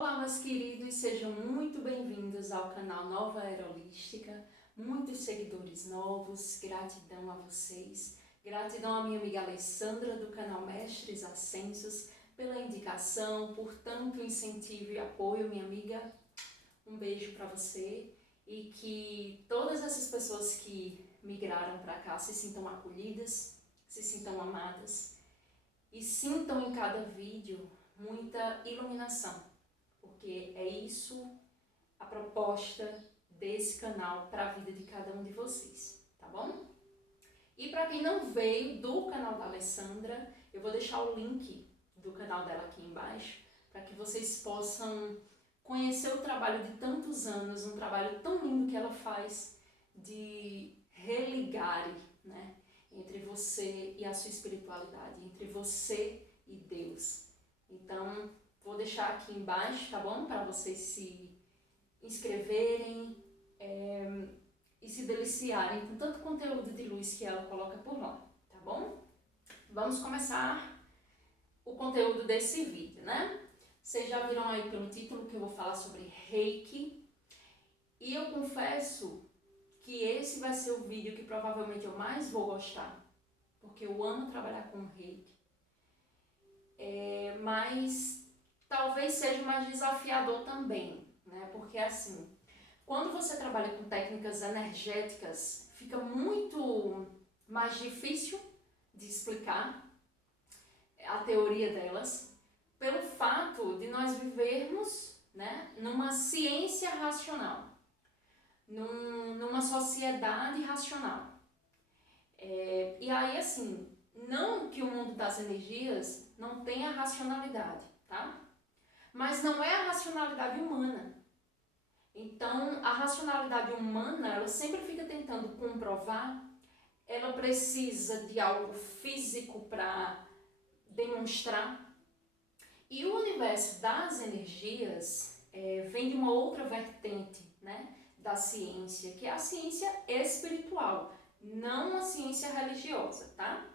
Olá, meus queridos, sejam muito bem-vindos ao canal Nova Era Holística. Muitos seguidores novos, gratidão a vocês. Gratidão à minha amiga Alessandra do canal Mestres Ascensos pela indicação, por tanto incentivo e apoio, minha amiga. Um beijo para você e que todas essas pessoas que migraram para cá se sintam acolhidas, se sintam amadas e sintam em cada vídeo muita iluminação, porque é isso a proposta desse canal para a vida de cada um de vocês, tá bom? E para quem não veio do canal da Alessandra, eu vou deixar o link do canal dela aqui embaixo, para que vocês possam conhecer o trabalho de tantos anos, um trabalho tão lindo que ela faz de religar, né, entre você e a sua espiritualidade, entre você e Deus. Então, vou deixar aqui embaixo, tá bom? Para vocês se inscreverem e se deliciarem com tanto conteúdo de luz que ela coloca por lá, tá bom? Vamos começar o conteúdo desse vídeo, né? Vocês já viram aí pelo título que eu vou falar sobre Reiki. E eu confesso que esse vai ser o vídeo que provavelmente eu mais vou gostar, porque eu amo trabalhar com Reiki. Mas talvez seja mais desafiador também, né? Porque assim, quando você trabalha com técnicas energéticas, fica muito mais difícil de explicar a teoria delas, pelo fato de nós vivermos, né, numa ciência racional, numa sociedade racional. E aí, assim, não que o mundo das energias não tenha racionalidade, tá? Mas não é a racionalidade humana. Então, a racionalidade humana, ela sempre fica tentando comprovar, ela precisa de algo físico para demonstrar. E o universo das energias vem de uma outra vertente, né, da ciência, que é a ciência espiritual, não a ciência religiosa, tá?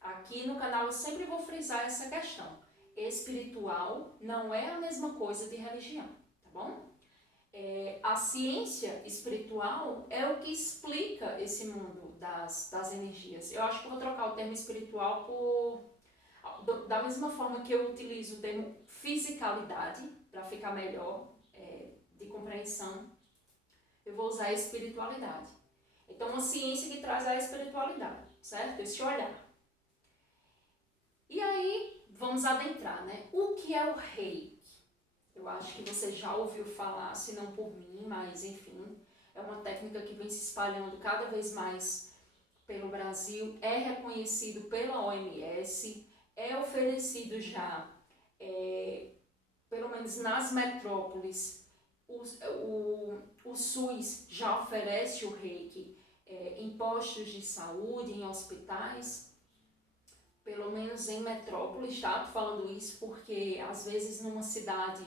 Aqui no canal eu sempre vou frisar essa questão. Espiritual não é a mesma coisa de religião, tá bom? A ciência espiritual é o que explica esse mundo das energias. Eu acho que eu vou trocar o termo espiritual da mesma forma que eu utilizo o termo fisicalidade, para ficar melhor de compreensão, eu vou usar a espiritualidade. Então, uma ciência que traz a espiritualidade, certo? Esse olhar. E aí, vamos adentrar, né? O que é o Reiki? Eu acho que você já ouviu falar, se não por mim, mas enfim, é uma técnica que vem se espalhando cada vez mais pelo Brasil, é reconhecido pela OMS, é oferecido já, pelo menos nas metrópoles, o SUS já oferece o Reiki em postos de saúde, em hospitais, pelo menos em metrópoles, tá? Tô falando isso porque às vezes numa cidade,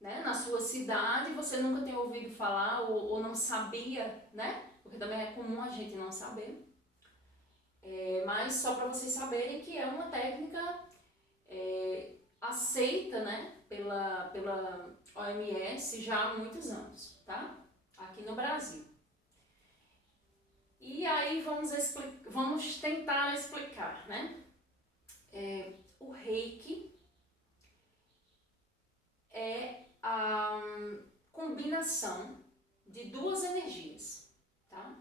né, na sua cidade, você nunca tem ouvido falar ou não sabia, né? Porque também é comum a gente não saber. Mas só para vocês saberem que é uma técnica aceita, né, pela OMS já há muitos anos, tá? Aqui no Brasil. E aí vamos tentar explicar, né? O Reiki é a combinação de duas energias, tá?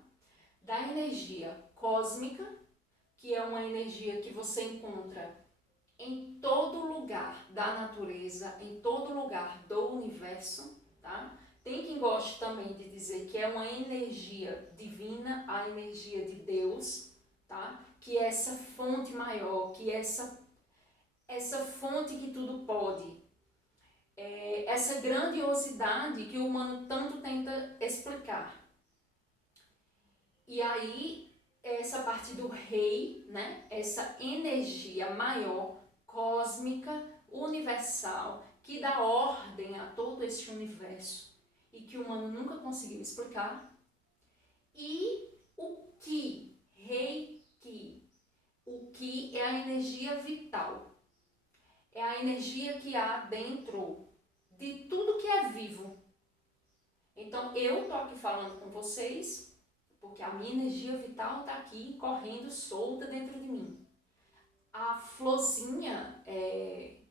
Da energia cósmica, que é uma energia que você encontra em todo lugar da natureza, em todo lugar do universo, tá? Tem quem goste também de dizer que é uma energia divina, a energia de Deus, tá? Que é essa fonte maior, que é essa fonte que tudo pode, essa grandiosidade que o humano tanto tenta explicar. E aí, essa parte do rei, né? Essa energia maior, cósmica, universal, que dá ordem a todo esse universo e que o humano nunca conseguiu explicar. E o Ki, Reiki, o Ki é a energia vital, é a energia que há dentro vivo. Então, eu tô aqui falando com vocês porque a minha energia vital tá aqui correndo solta dentro de mim. A florzinha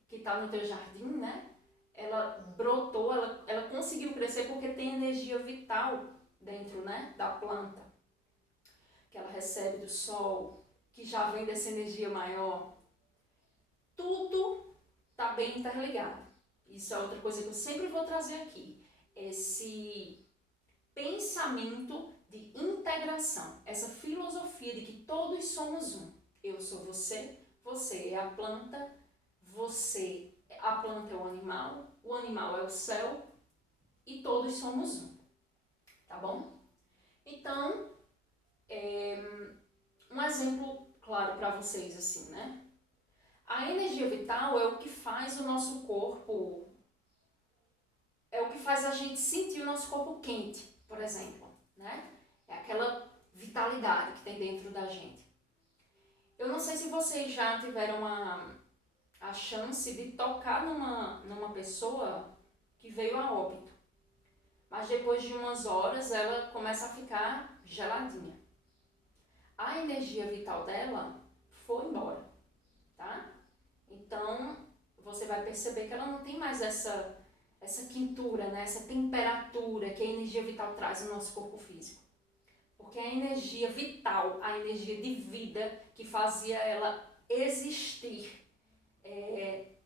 que tá no teu jardim, né? Ela brotou, ela conseguiu crescer porque tem energia vital dentro, né, da planta, que ela recebe do sol, que já vem dessa energia maior. Tudo tá bem interligado. Isso é outra coisa que eu sempre vou trazer aqui. Esse pensamento de integração, essa filosofia de que todos somos um. Eu sou você, você é a planta, a planta é o animal é o céu e todos somos um, tá bom? Então, um exemplo claro para vocês assim, né? A energia vital é o que faz o nosso corpo, é o que faz a gente sentir o nosso corpo quente, por exemplo, né? É aquela vitalidade que tem dentro da gente. Eu não sei se vocês já tiveram a chance de tocar numa pessoa que veio a óbito, mas depois de umas horas ela começa a ficar geladinha. A energia vital dela foi embora, tá? Então, você vai perceber que ela não tem mais essa quentura, né? Essa temperatura que a energia vital traz no nosso corpo físico. Porque a energia vital, a energia de vida que fazia ela existir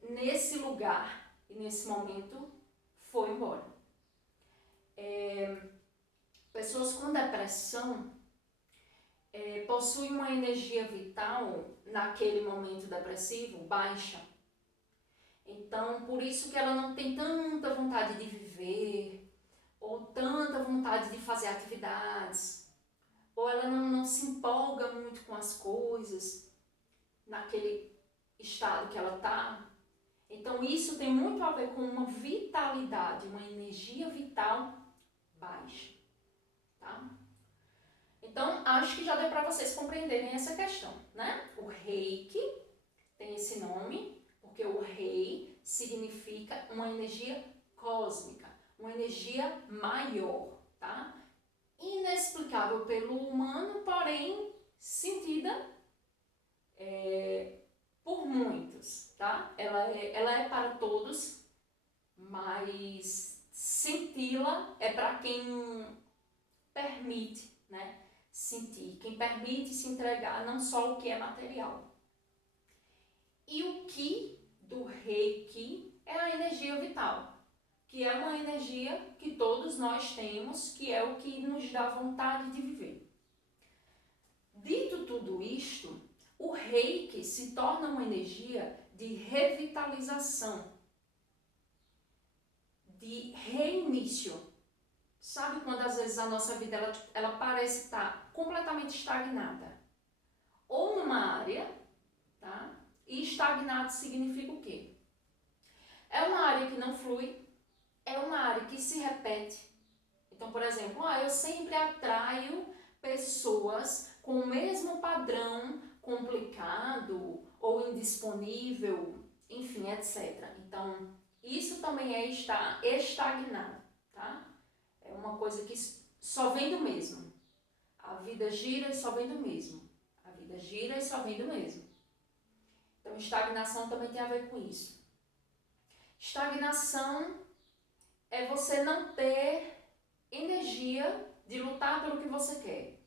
nesse lugar e nesse momento, foi embora. Pessoas com depressão possuem uma energia vital naquele momento depressivo baixa. Então, por isso que ela não tem tanta vontade de viver, ou tanta vontade de fazer atividades, ou ela não se empolga muito com as coisas naquele estado que ela está. Então, isso tem muito a ver com uma vitalidade, uma energia vital baixa, tá? Então, acho que já deu para vocês compreenderem essa questão, né? O Reiki tem esse nome porque o Rei significa uma energia cósmica, uma energia maior, tá? Inexplicável pelo humano, porém sentida por muitos, tá? Ela é para todos, mas senti-la é para quem permite, né? Sentir, quem permite se entregar não só o que é material. E o Ki do Reiki é a energia vital, que é uma energia que todos nós temos, que é o que nos dá vontade de viver. Dito tudo isto, o Reiki se torna uma energia de revitalização, de reinício. Sabe quando às vezes a nossa vida ela parece estar completamente estagnada? Ou numa área, tá? E estagnado significa o quê? É uma área que não flui, é uma área que se repete. Então, por exemplo, eu sempre atraio pessoas com o mesmo padrão complicado ou indisponível, enfim, etc. Então, isso também é estar estagnado, tá? É uma coisa que só vem do mesmo. A vida gira e só vem do mesmo. A vida gira e só vem do mesmo. Então, estagnação também tem a ver com isso. Estagnação é você não ter energia de lutar pelo que você quer,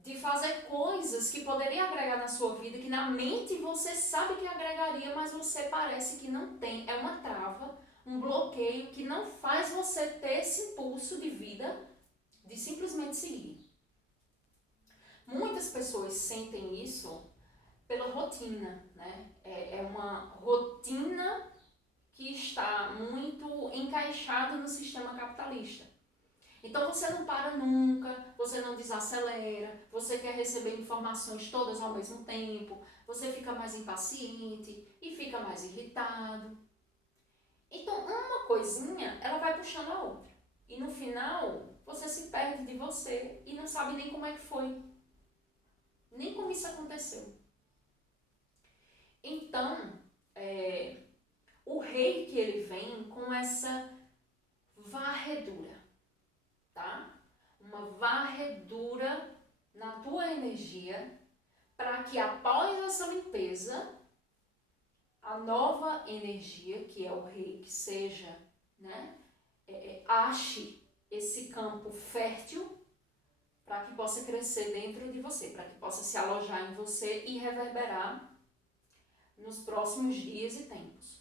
de fazer coisas que poderiam agregar na sua vida, que na mente você sabe que agregaria, mas você parece que não tem. É uma trava, um bloqueio que não faz você ter esse impulso de vida de simplesmente seguir. Muitas pessoas sentem isso pela rotina, né? É uma rotina que está muito encaixada no sistema capitalista. Então você não para nunca, você não desacelera, você quer receber informações todas ao mesmo tempo, você fica mais impaciente e fica mais irritado. Então uma coisinha, ela vai puxando a outra. E no final, você se perde de você e não sabe nem como é que foi. Nem como isso aconteceu. Então, o Reiki ele vem com essa varredura na tua energia para que após essa limpeza, a nova energia, que é o reiki, seja, né, ache esse campo fértil para que possa crescer dentro de você, para que possa se alojar em você e reverberar nos próximos dias e tempos.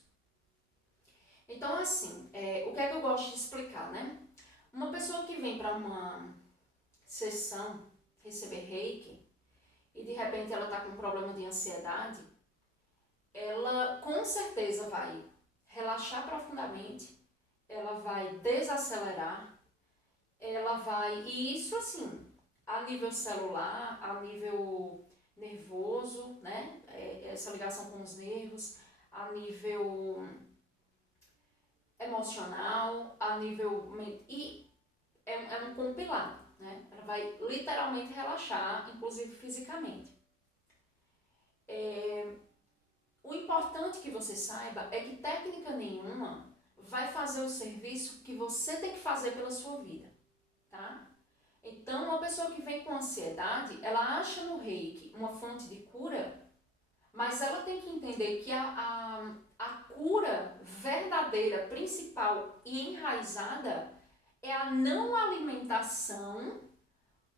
Então, assim, o que é que eu gosto de explicar, né? Uma pessoa que vem para uma sessão receber reiki e de repente ela está com um problema de ansiedade, ela com certeza vai relaxar profundamente, ela vai desacelerar, ela vai, e isso assim, a nível celular, a nível nervoso, né? Essa ligação com os nervos, a nível emocional, a nível... E é um compilado, né? Ela vai literalmente relaxar, inclusive fisicamente. O importante que você saiba é que técnica nenhuma vai fazer o serviço que você tem que fazer pela sua vida, tá? Então, uma pessoa que vem com ansiedade, ela acha no reiki uma fonte de cura, mas ela tem que entender que a cura verdadeira, principal e enraizada é a não alimentação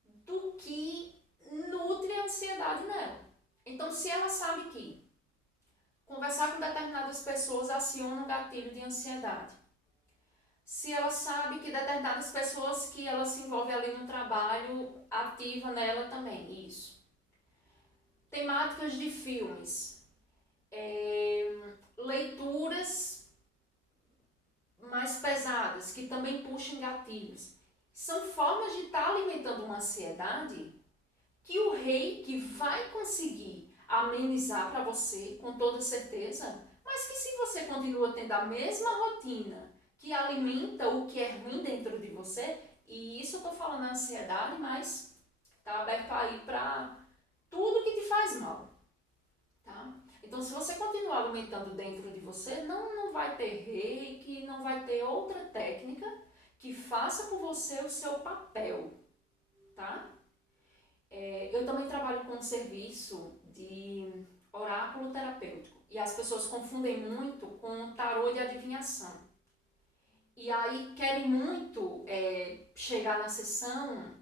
do que nutre a ansiedade nela. Então, se ela sabe que conversar com determinadas pessoas aciona um gatilho de ansiedade, se ela sabe que determinadas pessoas que ela se envolve ali no trabalho ativa nela também, isso. Temáticas de filmes, leituras mais pesadas, que também puxam gatilhos. São formas de estar alimentando uma ansiedade que o reiki vai conseguir amenizar para você, com toda certeza, mas que se você continua tendo a mesma rotina que alimenta o que é ruim dentro de você, e isso eu estou falando na ansiedade, mas está aberto aí para tudo que te faz mal, tá? Então, se você continuar alimentando dentro de você, não vai ter reiki, não vai ter outra técnica que faça por você o seu papel, tá? Eu também trabalho com um serviço de oráculo terapêutico e as pessoas confundem muito com tarô de adivinhação. E aí querem muito chegar na sessão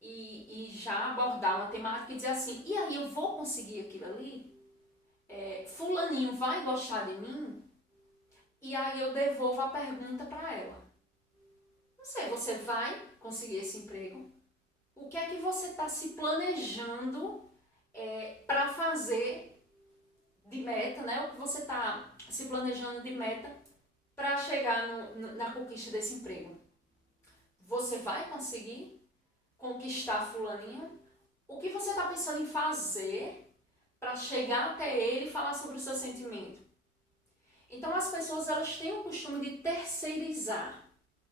e já abordar uma temática e dizer assim, e aí eu vou conseguir aquilo ali? Fulaninho vai gostar de mim? E aí eu devolvo a pergunta para ela. Não sei, você vai conseguir esse emprego? O que é que você está se planejando para fazer de meta, né? O que você está se planejando de meta para chegar na conquista desse emprego? Você vai conseguir conquistar fulaninho? O que você está pensando em fazer para chegar até ele e falar sobre o seu sentimento? Então as pessoas elas têm o costume de terceirizar,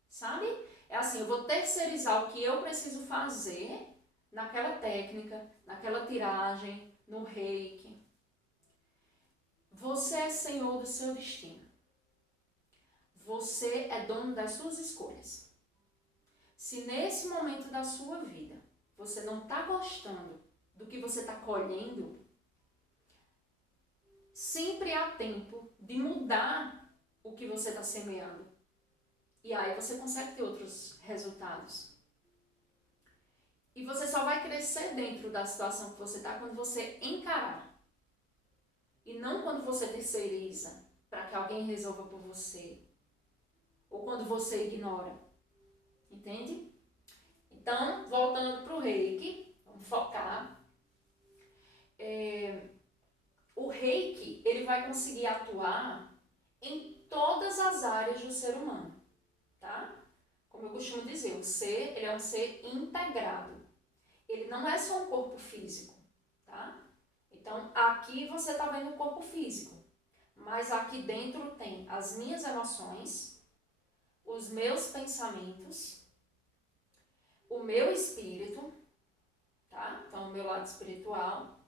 sabe? É assim, eu vou terceirizar o que eu preciso fazer naquela técnica, naquela tiragem, no reiki. Você é senhor do seu destino. Você é dono das suas escolhas. Se nesse momento da sua vida você não está gostando do que você está colhendo, sempre há tempo de mudar o que você está semeando. E aí você consegue ter outros resultados. E você só vai crescer dentro da situação que você está quando você encarar. E não quando você terceiriza para que alguém resolva por você. Ou quando você ignora. Entende? Então, voltando para o reiki, vamos focar. O reiki, ele vai conseguir atuar em todas as áreas do ser humano. Tá? Como eu costumo dizer, o ser, ele é um ser integrado. Ele não é só um corpo físico, tá? Então, aqui você está vendo o corpo físico, mas aqui dentro tem as minhas emoções, os meus pensamentos, o meu espírito, tá? Então, o meu lado espiritual,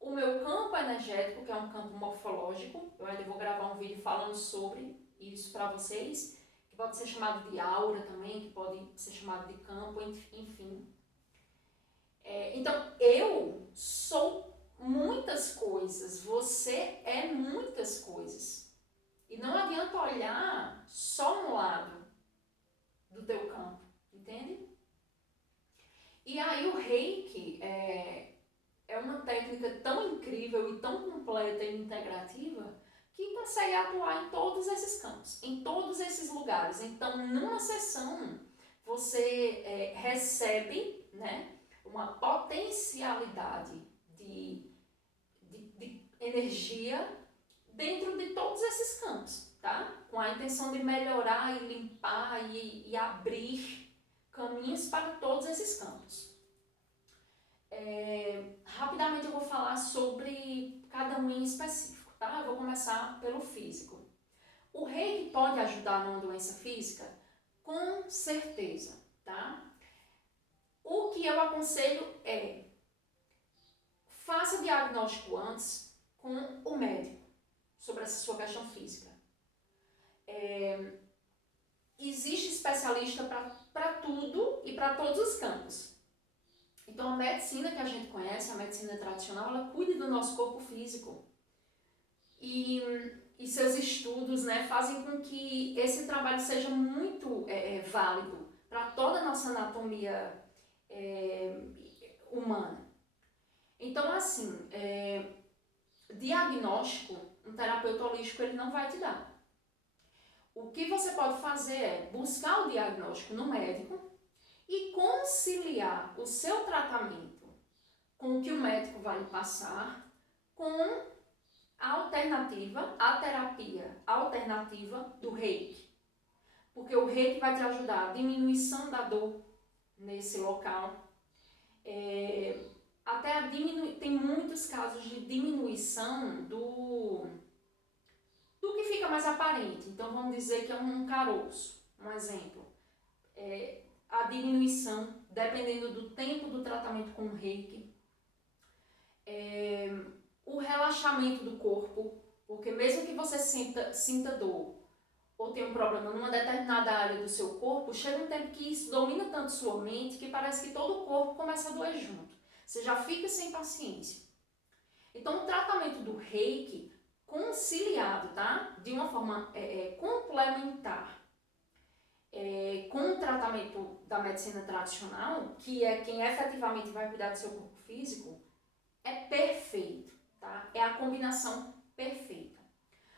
o meu campo energético, que é um campo morfológico. Eu ainda vou gravar um vídeo falando sobre isso para vocês, que pode ser chamado de aura também, que pode ser chamado de campo, enfim. Então, eu sou muitas coisas, você é muitas coisas. E não adianta olhar só um lado do teu campo, entende? E aí o Reiki é uma técnica tão incrível e tão completa e integrativa que consegue atuar em todos esses campos, em todos esses lugares. Então, numa sessão, você recebe, né, uma potencialidade de energia dentro de todos esses campos, tá? Com a intenção de melhorar e limpar e abrir caminhos para todos esses campos. Rapidamente eu vou falar sobre cada um em específico, tá? Eu vou começar pelo físico. O Reiki pode ajudar numa doença física? Com certeza, tá? O que eu aconselho é faça diagnóstico antes com o médico sobre essa sua questão física. Existe especialista para tudo e para todos os campos. Então, a medicina que a gente conhece, a medicina tradicional, ela cuida do nosso corpo físico. E seus estudos, né, fazem com que esse trabalho seja muito válido para toda a nossa anatomia humana. Então, assim, diagnóstico, um terapeuta holístico ele não vai te dar. O que você pode fazer é buscar o diagnóstico no médico e conciliar o seu tratamento com o que o médico vai lhe passar com a terapia alternativa do Reiki. Porque o Reiki vai te ajudar a diminuição da dor nesse local. Tem muitos casos de diminuição do que fica mais aparente. Então, vamos dizer que é um caroço, um exemplo. A diminuição, dependendo do tempo do tratamento com o Reiki. O relaxamento do corpo, porque mesmo que você sinta dor ou tenha um problema numa determinada área do seu corpo, chega um tempo que isso domina tanto sua mente que parece que todo o corpo começa a doer junto. Você já fica sem paciência. Então, o tratamento do Reiki conciliado, tá? De uma forma complementar com o tratamento da medicina tradicional, que é quem efetivamente vai cuidar do seu corpo físico, é perfeito, tá? É a combinação perfeita.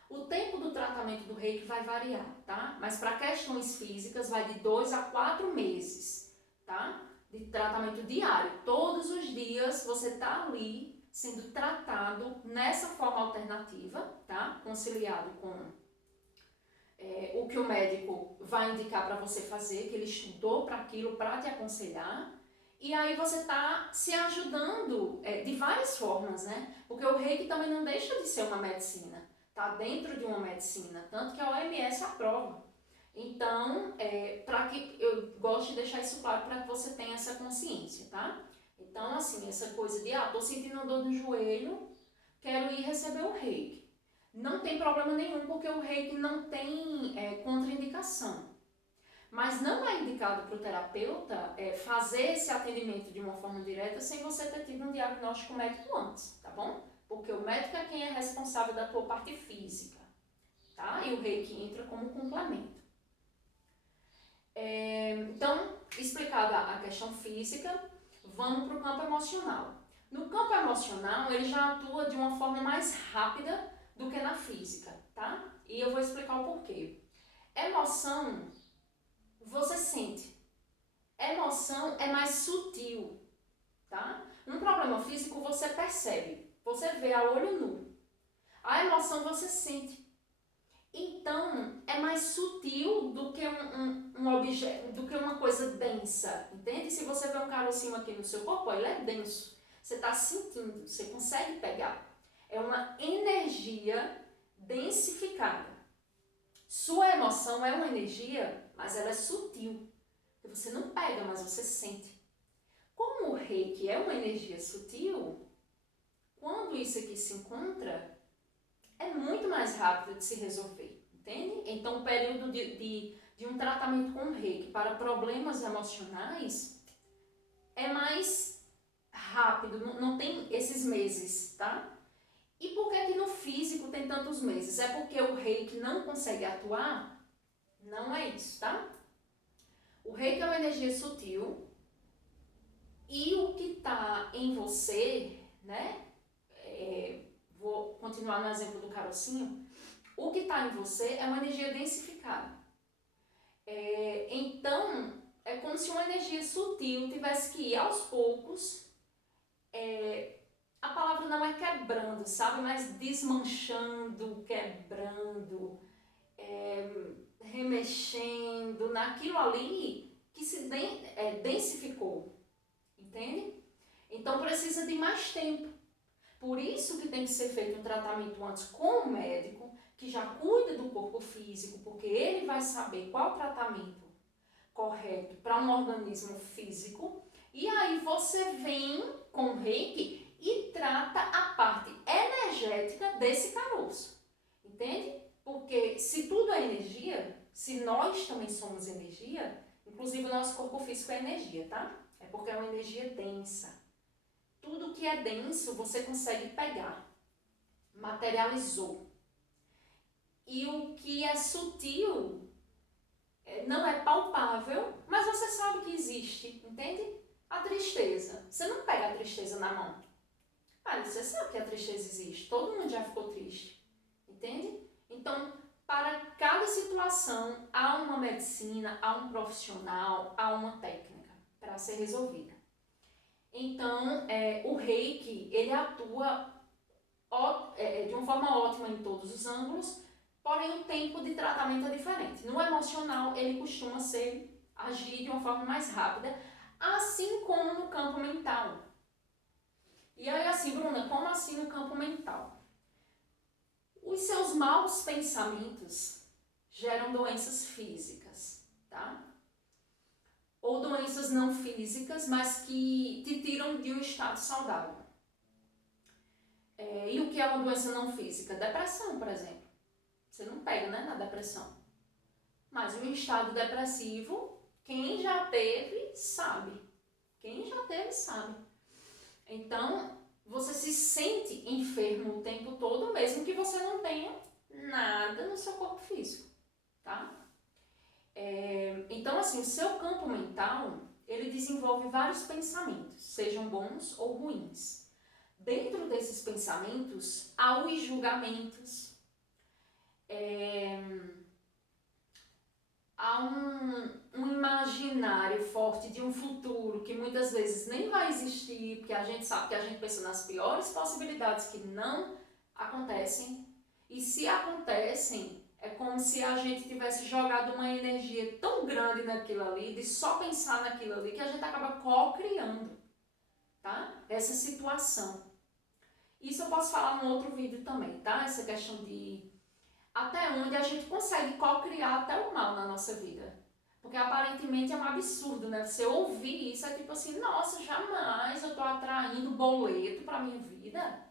O tempo do tratamento do Reiki vai variar, tá? Mas para questões físicas vai de 2 a 4 meses, tá? De tratamento diário. Todos os dias você tá ali sendo tratado nessa forma alternativa, tá? Conciliado com o que o médico vai indicar para você fazer, que ele estudou para aquilo, para te aconselhar. E aí você está se ajudando de várias formas, né? Porque o Reiki também não deixa de ser uma medicina. Está dentro de uma medicina, tanto que a OMS aprova. Então, eu gosto de deixar isso claro para que você tenha essa consciência, tá? Então, assim, essa coisa de, tô sentindo dor no joelho, quero ir receber o Reiki. Não tem problema nenhum, porque o Reiki não tem contraindicação. Mas não é indicado para o terapeuta fazer esse atendimento de uma forma direta sem você ter tido um diagnóstico médico antes, tá bom? Porque o médico é quem é responsável da tua parte física, tá? E o Reiki entra como complemento. Então, explicada a questão física, vamos para o campo emocional. No campo emocional, ele já atua de uma forma mais rápida do que na física, tá? E eu vou explicar o porquê. Emoção, você sente. Emoção é mais sutil, tá? Um problema físico você percebe, você vê a olho nu. A emoção você sente. Então, é mais sutil do que um objeto, do que uma coisa densa, entende? Se você vê um carocinho aqui no seu corpo, ele é denso. Você está sentindo, você consegue pegar. É uma energia densificada. Sua emoção é uma energia, mas ela é sutil. Você não pega, mas você sente. Como o Reiki é uma energia sutil, quando isso aqui se encontra, é muito mais rápido de se resolver, entende? Então, o período de um tratamento com Reiki para problemas emocionais é mais rápido, não tem esses meses, tá? E por que que no físico tem tantos meses? É porque o reiki não consegue atuar? Não é isso, tá? O reiki é uma energia sutil e o que está em você, né? Vou continuar no exemplo do carocinho. O que está em você é uma energia densificada. Então, é como se uma energia sutil tivesse que ir aos poucos, a palavra não é quebrando, sabe? Mas desmanchando, quebrando, remexendo naquilo ali que se densificou, entende? Então precisa de mais tempo. Por isso que tem que ser feito um tratamento antes com o médico, que já cuida do corpo físico, porque ele vai saber qual tratamento correto para um organismo físico. E aí você vem com o reiki e trata a parte energética desse caroço, entende? Porque se tudo é energia, se nós também somos energia, inclusive o nosso corpo físico é energia, tá? É porque é uma energia densa. Tudo que é denso você consegue pegar, materializou. E o que é sutil não é palpável, mas você sabe que existe, entende? A tristeza. Você não pega a tristeza na mão. Mas você sabe que a tristeza existe. Todo mundo já ficou triste, entende? Então, para cada situação, há uma medicina, há um profissional, há uma técnica para ser resolvida. Então, o reiki, ele atua de uma forma ótima em todos os ângulos, porém o tempo de tratamento é diferente. No emocional, ele costuma agir de uma forma mais rápida, assim como no campo mental. E aí assim, Bruna, como assim no campo mental? Os seus maus pensamentos geram doenças físicas, tá? Ou doenças não físicas, mas que te tiram de um estado saudável. E o que é uma doença não física? Depressão, por exemplo. Você não pega, né, na depressão. Mas um estado depressivo, quem já teve, sabe. Quem já teve, sabe. Então, você se sente enfermo o tempo todo, mesmo que você não tenha nada no seu corpo físico, tá? Então, assim, o seu campo mental, ele desenvolve vários pensamentos, sejam bons ou ruins. Dentro desses pensamentos, há os julgamentos, há um imaginário forte de um futuro que muitas vezes nem vai existir, porque a gente sabe que a gente pensa nas piores possibilidades que não acontecem, e se acontecem, é como se a gente tivesse jogado uma energia tão grande naquilo ali, de só pensar naquilo ali, que a gente acaba co-criando, tá? Essa situação. Isso eu posso falar num outro vídeo também, tá? Essa questão de até onde a gente consegue co-criar até o mal na nossa vida. Porque aparentemente é um absurdo, né? Você ouvir isso é tipo assim, nossa, jamais eu tô atraindo boleto pra minha vida.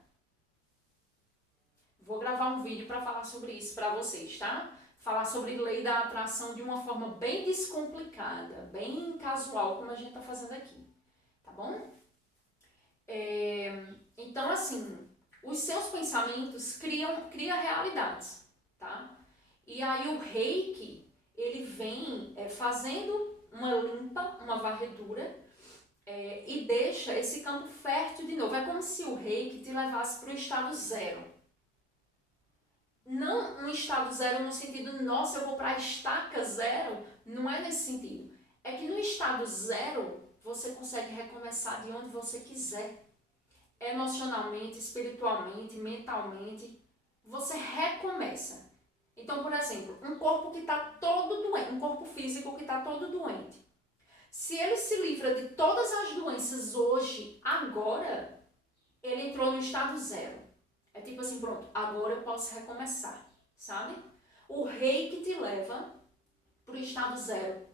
Vou gravar um vídeo para falar sobre isso para vocês, tá? Falar sobre lei da atração de uma forma bem descomplicada, bem casual, como a gente tá fazendo aqui, tá bom? Então, assim, os seus pensamentos criam realidades, tá? E aí o reiki, ele vem fazendo uma limpa, uma varredura, e deixa esse campo fértil de novo. É como se o reiki te levasse para o estado zero. Não um estado zero no sentido, nossa, eu vou para a estaca zero. Não é nesse sentido. É que no estado zero, você consegue recomeçar de onde você quiser. Emocionalmente, espiritualmente, mentalmente, você recomeça. Então, por exemplo, um corpo que está todo doente, um corpo físico que está todo doente, se ele se livra de todas as doenças hoje, agora, ele entrou no estado zero. É tipo assim, pronto, agora eu posso recomeçar, sabe? O reiki te leva para o estado zero.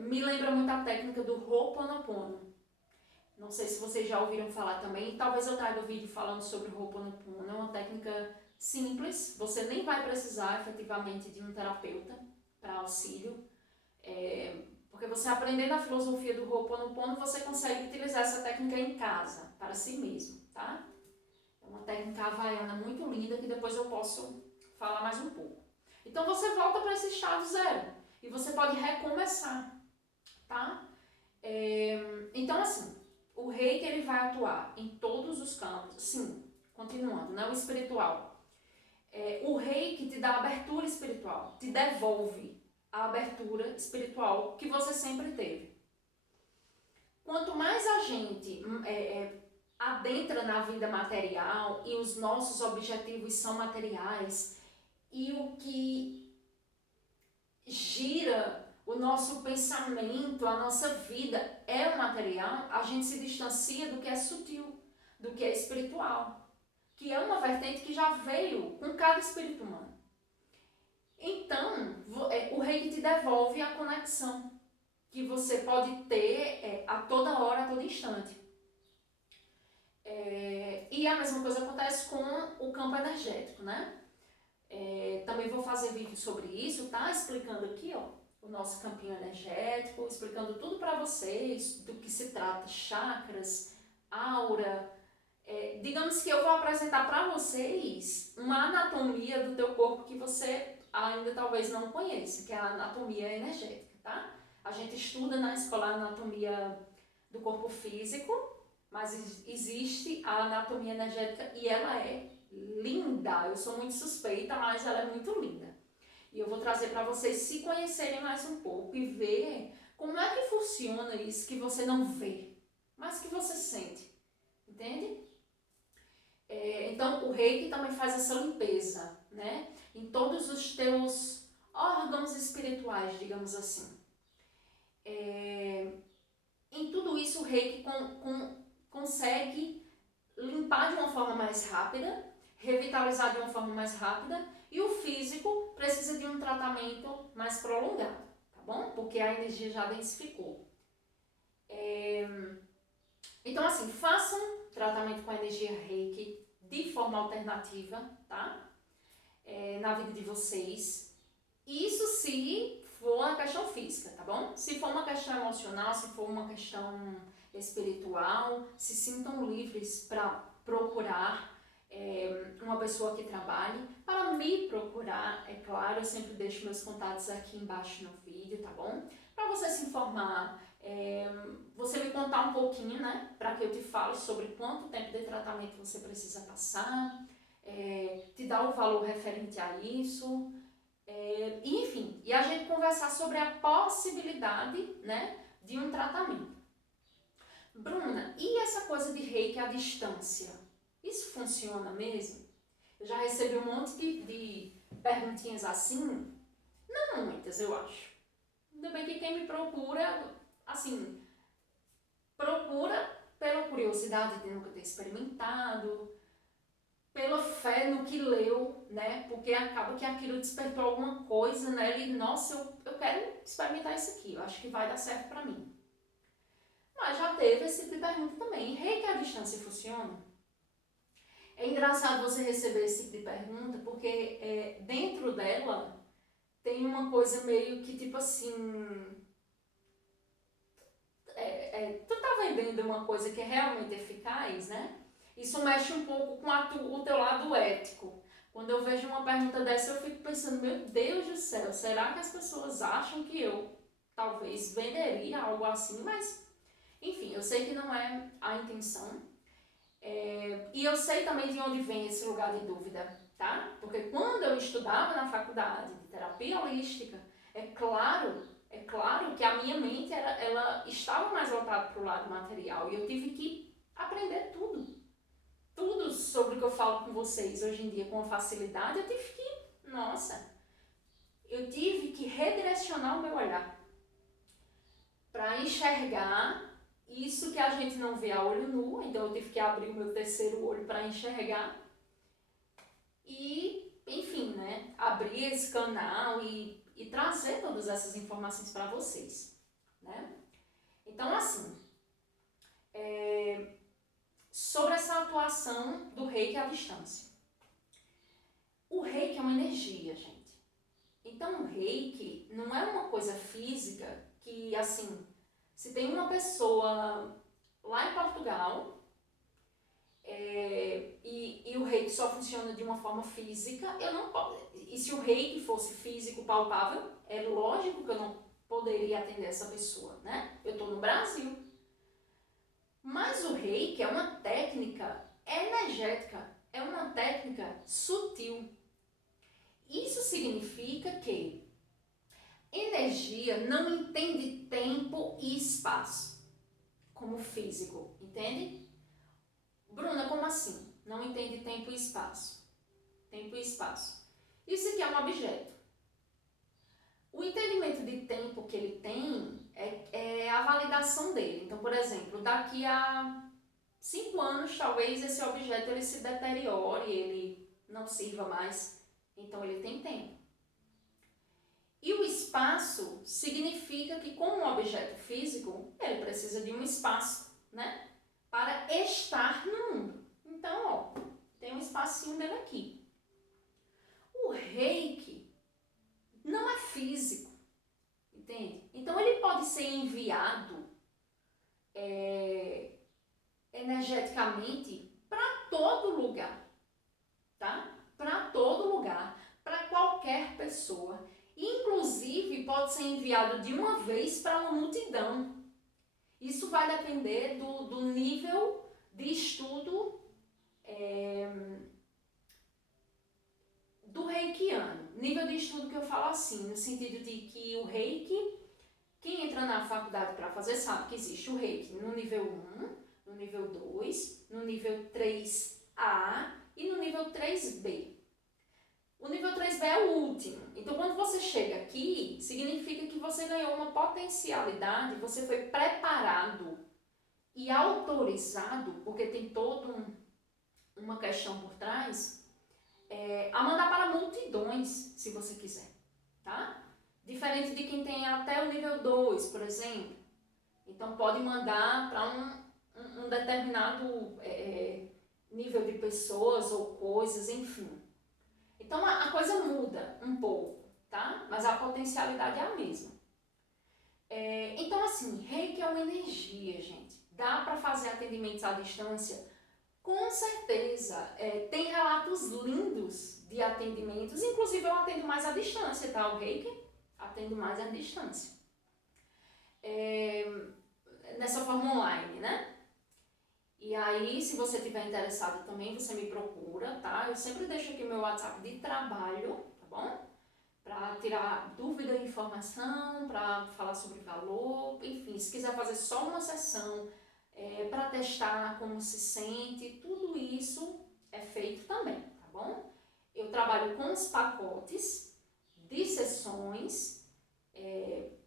Me lembra muito a técnica do Ho'oponopono. Não sei se vocês já ouviram falar também. Talvez eu traga um vídeo falando sobre o Ho'oponopono. É uma técnica simples. Você nem vai precisar efetivamente de um terapeuta para auxílio. Porque Porque você aprendendo a filosofia do Ho'oponopono, você consegue utilizar essa técnica em casa, para si mesmo, tá? É uma técnica havaiana muito linda que depois eu posso falar mais um pouco. Então você volta para esse estado zero e você pode recomeçar, tá? Então assim, o reiki ele vai atuar em todos os campos, sim, continuando, né? O espiritual. O reiki te dá abertura espiritual, te devolve a abertura espiritual que você sempre teve. Quanto mais a gente adentra na vida material e os nossos objetivos são materiais e o que gira o nosso pensamento, a nossa vida é o material, a gente se distancia do que é sutil, do que é espiritual, que é uma vertente que já veio com cada espírito humano. Então, o reiki te devolve a conexão que você pode ter a toda hora, a todo instante. E a mesma coisa acontece com o campo energético, né? Também vou fazer vídeo sobre isso, tá? Explicando aqui, ó, o nosso campinho energético, explicando tudo para vocês, do que se trata, chakras, aura. Digamos que eu vou apresentar para vocês uma anatomia do teu corpo que você ainda talvez não conheça, que é a anatomia energética, tá? A gente estuda na escola a anatomia do corpo físico, mas existe a anatomia energética e ela é linda. Eu sou muito suspeita, mas ela é muito linda. E eu vou trazer para vocês se conhecerem mais um pouco e ver como é que funciona isso que você não vê, mas que você sente. Entende? Então, o reiki também faz essa limpeza, né? Em todos os teus órgãos espirituais, digamos assim. Em tudo isso, o reiki consegue limpar de uma forma mais rápida, revitalizar de uma forma mais rápida, e o físico precisa de um tratamento mais prolongado, tá bom? Porque a energia já densificou. Então, assim, façam tratamento com a energia reiki de forma alternativa, tá? Na vida de vocês. Isso se for uma questão física, tá bom? Se for uma questão emocional, se for uma questão espiritual, se sintam livres para procurar uma pessoa que trabalhe. Para me procurar, é claro, eu sempre deixo meus contatos aqui embaixo no vídeo, tá bom? Para você se informar, você me contar um pouquinho, né? Para que eu te fale sobre quanto tempo de tratamento você precisa passar, te dar o valor referente a isso, enfim, e a gente conversar sobre a possibilidade, né, de um tratamento. Bruna, e essa coisa de reiki à distância? Isso funciona mesmo? Eu já recebi um monte de perguntinhas assim, não muitas, eu acho. Ainda bem que quem me procura, assim, procura pela curiosidade de nunca ter experimentado, pela fé no que leu, né? Porque acaba que aquilo despertou alguma coisa, né? E, nossa, eu quero experimentar isso aqui, eu acho que vai dar certo pra mim. Mas já teve esse tipo de pergunta também. Reiki à distância funciona? É engraçado você receber esse tipo de pergunta, porque dentro dela tem uma coisa meio que tipo assim... tu tá vendendo uma coisa que é realmente eficaz, né? Isso mexe um pouco com o teu lado ético. Quando eu vejo uma pergunta dessa, eu fico pensando, meu Deus do céu, será que as pessoas acham que eu talvez venderia algo assim? Mas, enfim, eu sei que não é a intenção. E eu sei também de onde vem esse lugar de dúvida, tá? Porque quando eu estudava na faculdade de terapia holística, é claro que a minha mente ela estava mais voltada para o lado material e eu tive que aprender tudo sobre o que eu falo com vocês hoje em dia com facilidade. Eu tive que redirecionar o meu olhar para enxergar isso que a gente não vê a olho nu. Então eu tive que abrir o meu terceiro olho para enxergar e, enfim, né, abrir esse canal e trazer todas essas informações para vocês, né? Então, assim, sobre essa atuação do reiki à distância. O reiki é uma energia, gente. Então, o reiki não é uma coisa física que que, assim, se tem uma pessoa lá em Portugal e o reiki só funciona de uma forma física, eu não posso. E se o reiki fosse físico, palpável, é lógico que eu não poderia atender essa pessoa, né? Eu estou no Brasil. Mas o reiki é uma técnica energética, é uma técnica sutil. Isso significa que energia não entende tempo e espaço como físico, entende? Bruna, como assim? Não entende tempo e espaço. Tempo e espaço. Isso aqui é um objeto. O entendimento de tempo que ele tem é a validação dele. Então, por exemplo, daqui a 5 anos, talvez esse objeto ele se deteriore, ele não sirva mais. Então, ele tem tempo. E o espaço significa que, como um objeto físico, ele precisa de um espaço, né? Para estar no mundo. Então, ó, tem um espacinho dele aqui. O reiki não é físico, entende? Então, ele pode ser enviado energeticamente para todo lugar, tá? Para todo lugar, para qualquer pessoa. Inclusive, pode ser enviado de uma vez para uma multidão. Isso vai depender do nível de estudo do reikiano. Nível de estudo que eu falo assim, no sentido de que o reiki, quem entra na faculdade para fazer sabe que existe o reiki no nível 1, no nível 2, no nível 3A e no nível 3B. O nível 3B é o último. Então, quando você chega aqui, significa que você ganhou uma potencialidade, você foi preparado e autorizado, porque tem toda uma questão por trás, a mandar para multidões, se você quiser, tá? Diferente de quem tem até o nível 2, por exemplo. Então, pode mandar para um determinado nível de pessoas ou coisas, enfim. Então, a coisa muda um pouco, tá? Mas a potencialidade é a mesma. Então, assim, reiki é uma energia, gente. Dá para fazer atendimentos à distância? Com certeza. Tem relatos lindos de atendimentos. Inclusive, eu atendo mais à distância, tá? O reiki atendo mais à distância. Nessa forma online, né? E aí, se você estiver interessado também, você me procura, tá? Eu sempre deixo aqui meu WhatsApp de trabalho, tá bom? Para tirar dúvida e informação, para falar sobre valor, enfim, se quiser fazer só uma sessão para testar como se sente, tudo isso é feito também, tá bom? Eu trabalho com os pacotes de sessões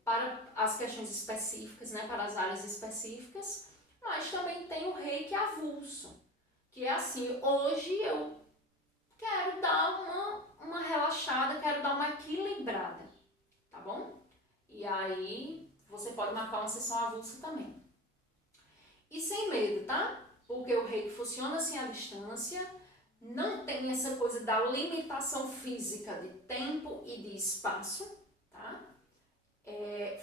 para as questões específicas, né, para as áreas específicas, mas também tem o reiki avulso, que é assim, hoje eu quero dar uma relaxada, quero dar uma equilibrada, tá bom? E aí você pode marcar uma sessão avulsa também. E sem medo, tá? Porque o reiki funciona assim à distância, não tem essa coisa da limitação física de tempo e de espaço, tá?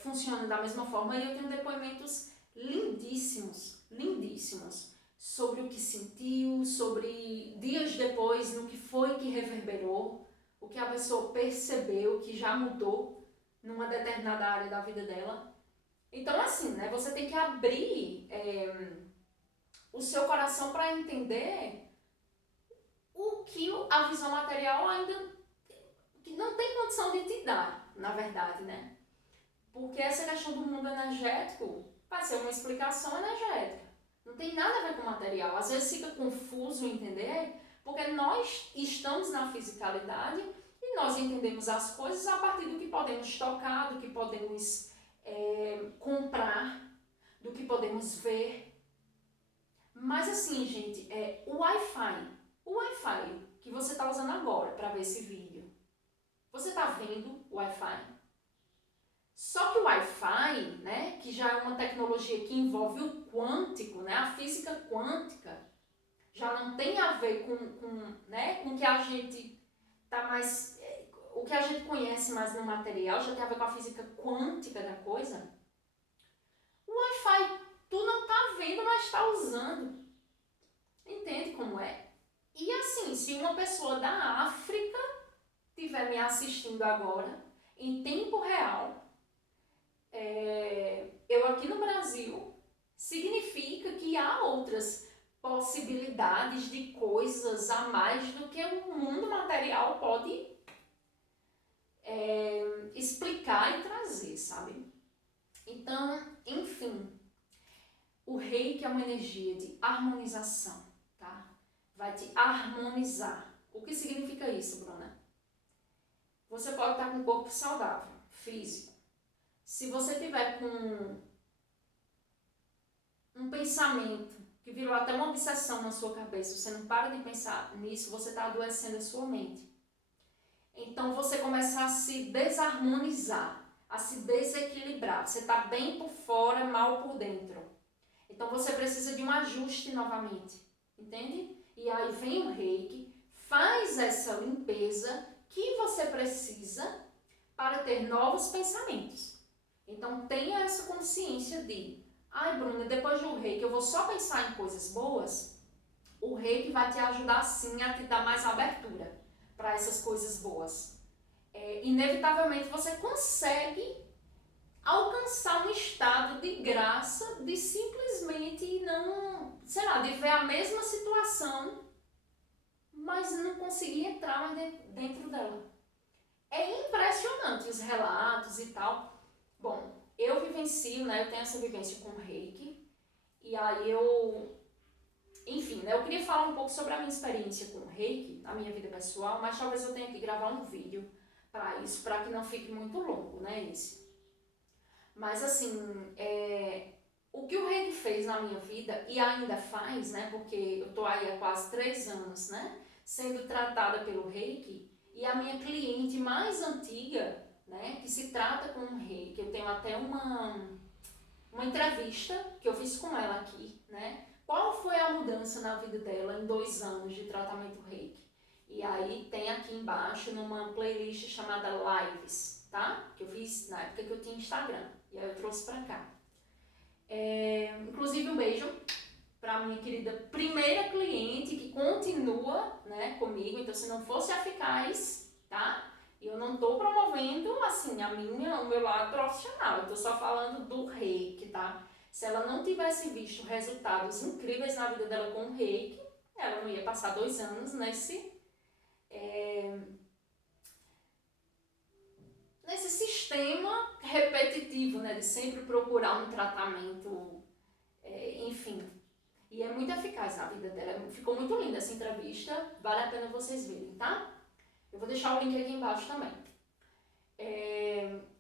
Funciona da mesma forma e eu tenho depoimentos lindíssimos, lindíssimos, sobre o que sentiu, sobre dias depois, no que foi que reverberou, o que a pessoa percebeu que já mudou numa determinada área da vida dela. Então, assim, né, você tem que abrir o seu coração para entender o que a visão material ainda que não tem condição de te dar, na verdade, né? Porque essa questão do mundo energético vai ser uma explicação energética. Não tem nada a ver com material. Às vezes fica confuso entender, porque nós estamos na fisicalidade e nós entendemos as coisas a partir do que podemos tocar, do que podemos comprar, do que podemos ver. Mas assim, gente, o Wi-Fi que você está usando agora para ver esse vídeo, você está vendo o Wi-Fi? Só que o Wi-Fi, né, que já é uma tecnologia que envolve o quântico, né, a física quântica, já não tem a ver com o que a gente tá mais, o que a gente conhece mais no material, já tem a ver com a física quântica da coisa. Wi-Fi. Tu não tá vendo, mas tá usando. Entende como é? E assim, se uma pessoa da África estiver me assistindo agora, em tempo real, eu aqui no Brasil, significa que há outras possibilidades de coisas a mais do que o mundo material pode explicar e trazer, sabe? Então, enfim, o reiki é uma energia de harmonização, tá? Vai te harmonizar. O que significa isso, Bruna? Você pode estar com um corpo saudável, físico. Se você tiver com um pensamento que virou até uma obsessão na sua cabeça, você não para de pensar nisso, você está adoecendo a sua mente. Então você começa a se desarmonizar, a se desequilibrar. Você está bem por fora, mal por dentro. Então você precisa de um ajuste novamente, entende? E aí vem o reiki, faz essa limpeza que você precisa para ter novos pensamentos. Então tenha essa consciência de, ai Bruna, depois do reiki eu vou só pensar em coisas boas. O reiki vai te ajudar sim a te dar mais abertura para essas coisas boas. Inevitavelmente você consegue alcançar um estado de graça, de simplesmente não, sei lá, de ver a mesma situação, mas não conseguir entrar mais dentro dela. É impressionante os relatos e tal. Bom, eu vivencio, né, eu tenho essa vivência com reiki, e aí enfim, né, eu queria falar um pouco sobre a minha experiência com reiki, a minha vida pessoal, mas talvez eu tenha que gravar um vídeo para isso, para que não fique muito longo, né, esse. Mas assim, o que o reiki fez na minha vida, e ainda faz, né, porque eu tô aí há quase 3 anos, né, sendo tratada pelo reiki, e a minha cliente mais antiga, né, que se trata com o reiki, eu tenho até uma entrevista que eu fiz com ela aqui, né, qual foi a mudança na vida dela em 2 anos de tratamento reiki. E aí tem aqui embaixo numa playlist chamada Lives, tá? Que eu fiz na época que eu tinha Instagram. E aí eu trouxe pra cá. Inclusive um beijo pra minha querida primeira cliente que continua, né, comigo. Então se não fosse eficaz, tá? Eu não tô promovendo assim o meu lado profissional. Eu tô só falando do reiki, tá? Se ela não tivesse visto resultados incríveis na vida dela com o reiki, ela não ia passar 2 anos nesse sistema repetitivo, né, de sempre procurar um tratamento, enfim. E é muito eficaz na vida dela. Ficou muito linda essa entrevista, vale a pena vocês verem, tá? Eu vou deixar o link aqui embaixo também.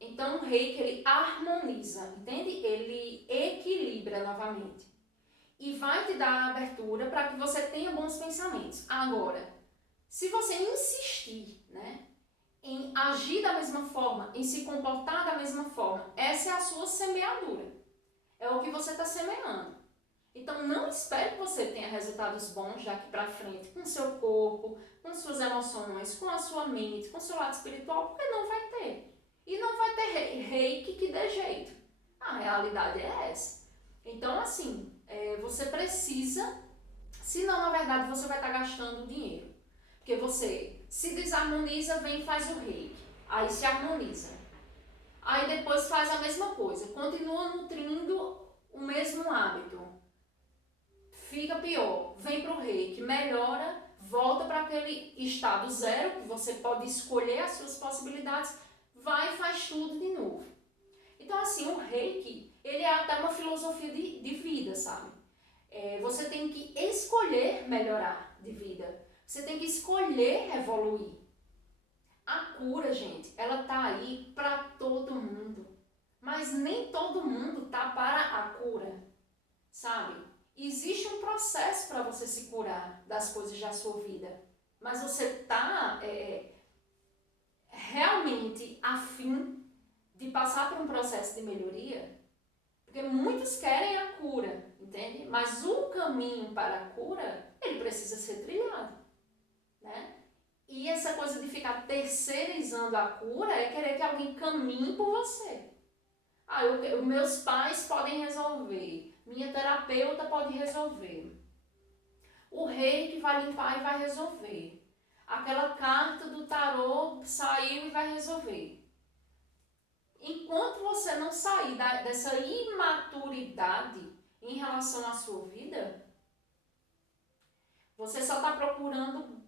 Então o reiki, ele harmoniza, entende? Ele equilibra novamente. E vai te dar abertura para que você tenha bons pensamentos. Agora, se você insistir, né, em agir da mesma forma, em se comportar da mesma forma, essa é a sua semeadura. É o que você está semeando. Então não espere que você tenha resultados bons daqui para frente com o seu corpo, com suas emoções, com a sua mente, com o seu lado espiritual, porque não vai ter. E não vai ter reiki que dê jeito. A realidade é essa. Então assim, você precisa, senão na verdade você vai estar gastando dinheiro. Porque você se desarmoniza, vem e faz o reiki. Aí se harmoniza. Aí depois faz a mesma coisa. Continua nutrindo o mesmo hábito. Fica pior. Vem pro reiki. Melhora. Volta para aquele estado zero, que você pode escolher as suas possibilidades. Vai e faz tudo de novo. Então assim, o reiki, ele é até uma filosofia de vida, sabe? Você tem que escolher melhorar de vida. Você tem que escolher evoluir. A cura, gente, ela tá aí para todo mundo. Mas nem todo mundo tá para a cura, sabe? Existe um processo para você se curar das coisas da sua vida. Mas você tá realmente a fim de passar por um processo de melhoria? Porque muitos querem a cura, entende? Mas o caminho para a cura, ele precisa ser trilhado, né? E essa coisa de ficar terceirizando a cura é querer que alguém caminhe por você. Meus pais podem resolver, minha terapeuta pode resolver, o reiki vai limpar e vai resolver, aquela carta do tarô saiu e vai resolver. Enquanto você não sair dessa imaturidade em relação à sua vida, você só está procurando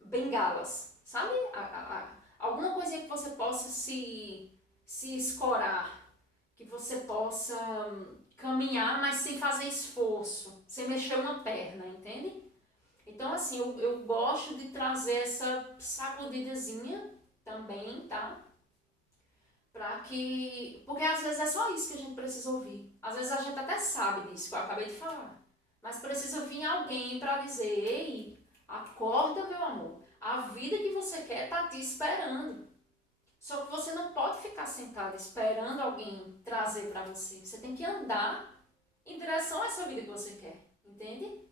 bengalas, sabe? Alguma coisinha que você possa se escorar, que você possa caminhar, mas sem fazer esforço, sem mexer uma perna, entende? Então, assim, eu gosto de trazer essa sacudidazinha também, tá? Porque às vezes é só isso que a gente precisa ouvir. Às vezes a gente até sabe disso que eu acabei de falar. Mas precisa vir alguém para dizer, ei, acorda, meu amor. A vida que você quer tá te esperando. Só que você não pode ficar sentado esperando alguém trazer para você. Você tem que andar em direção a essa vida que você quer. Entende?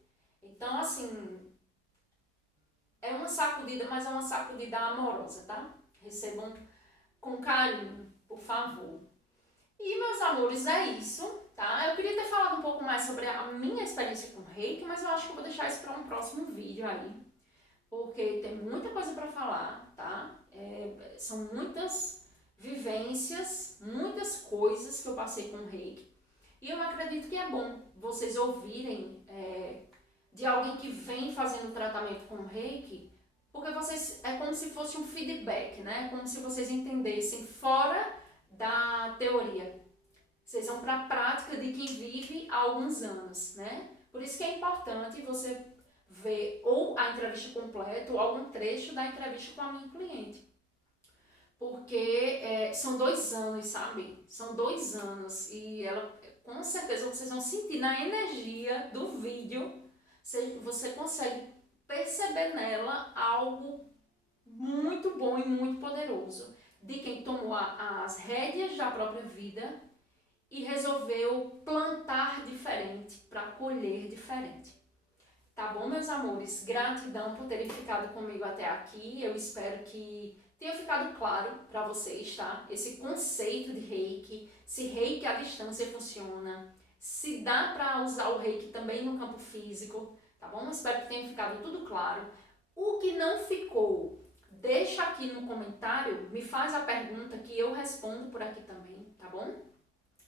Então, assim, é uma sacudida, mas é uma sacudida amorosa, tá? Recebam com carinho, por favor. E, meus amores, é isso, tá? Eu queria ter falado um pouco mais sobre a minha experiência com reiki, mas eu acho que eu vou deixar isso para um próximo vídeo aí, porque tem muita coisa para falar, tá? São muitas vivências, muitas coisas que eu passei com reiki, e eu acredito que é bom vocês ouvirem de alguém que vem fazendo tratamento com reiki, porque vocês, é como se fosse um feedback, né? Como se vocês entendessem fora da teoria. Vocês vão para a prática de quem vive há alguns anos, né? Por isso que é importante você ver ou a entrevista completa ou algum trecho da entrevista com a minha cliente. Porque são 2 anos, sabe? São 2 anos e ela, com certeza vocês vão sentir na energia do vídeo, você consegue perceber nela algo muito bom e muito poderoso de quem tomou as rédeas da própria vida e resolveu plantar diferente para colher diferente. Tá bom, meus amores? Gratidão por terem ficado comigo até aqui. Eu espero que tenha ficado claro para vocês, tá? Esse conceito de reiki, se reiki à distância funciona, se dá para usar o reiki também no campo físico, tá bom? Espero que tenha ficado tudo claro. O que não ficou, deixa aqui no comentário, me faz a pergunta que eu respondo por aqui também, tá bom?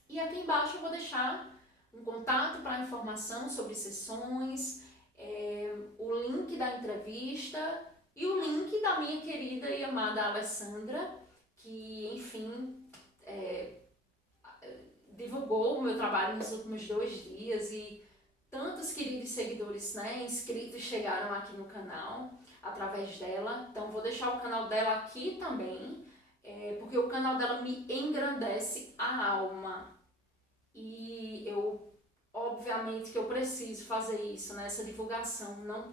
E aqui embaixo eu vou deixar um contato para informação sobre sessões, o link da entrevista e o link da minha querida e amada Alessandra, que, enfim, divulgou o meu trabalho nos últimos 2 dias e tantos queridos seguidores, né, inscritos chegaram aqui no canal através dela. Então vou deixar o canal dela aqui também, porque o canal dela me engrandece a alma. E obviamente que eu preciso fazer isso, né, essa divulgação, não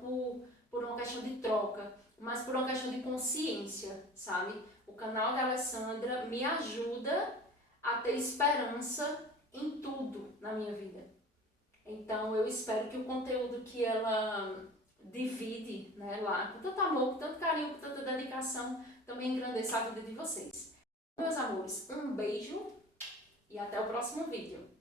por uma questão de troca, mas por uma questão de consciência, sabe? O canal da Alessandra me ajuda a ter esperança em tudo na minha vida. Então eu espero que o conteúdo que ela divide, né, lá, com tanto amor, com tanto carinho, com tanta dedicação, também engrandeça a vida de vocês. Meus amores, um beijo e até o próximo vídeo.